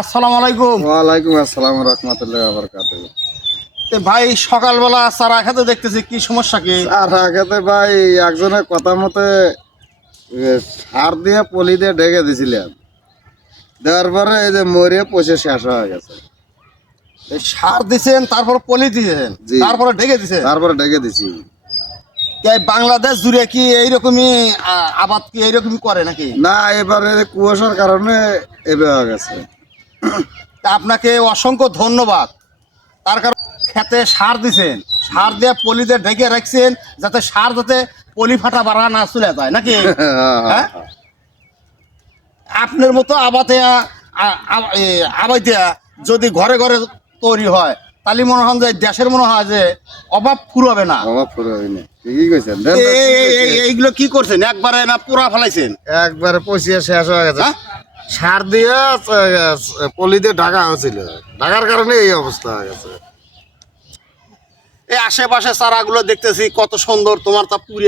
আসসালামু আলাইকুম। ওয়ালাইকুম আসসালাম রাহমাতুল্লাহি ওয়া বারাকাতুহু। ভাই সকালবেলা চারা খেতে দেখতেছি, কি সমস্যা কি? আর আগে ভাই একজনের কথা মতে সার দিয়ে পলি দিয়ে ঢেকে দিছিলাম, দেওয়ার পরে এই যে মরে পচে শেষ হয়ে গেছে। এই সার দিছেন, তারপর পলি দিয়েছেন, জি। তারপরে ঢেকে দিছেন। তারপরে ঢেকে দিছি। এই বাংলাদেশ জুড়ে কি এইরকমই আবাদ কি এইরকমই করে নাকি? না, এবারে কুয়াশার কারণে এভাবে হয়ে গেছে। তা আপনাকে অসংখ্য ধন্যবাদ। তার কারণ খেতে সার দিছেন, সার দিয়ে পলি দিয়ে ঢেকে রাখছেন, যাতে সার যাতে পলি ফাটা বাড়া না চলে যায় নাকি? হ্যাঁ, আপনার মতো আবাইতে যদি ঘরে ঘরে তৈরি হয়, তাহলে মনে হয় যে দেশের মনে হয় যে অভাব ফুরবে না। অভাব পুরো হয়নি, ঠিকই কইছেন। এইগুলো কি করছেন, একবারে না পুরা ফেলাইছেন? একবারে পচিয়ে শেষ হয়ে গেছে। হ্যাঁ? সার দিয়ে পলি দিয়ে ঢাকা হয়েছিল, ঢাকার কারণে এই অবস্থা হয়ে গেছে। এই আশেপাশে চারাগুলো দেখতেছি কত সুন্দর, তোমার তা পুরে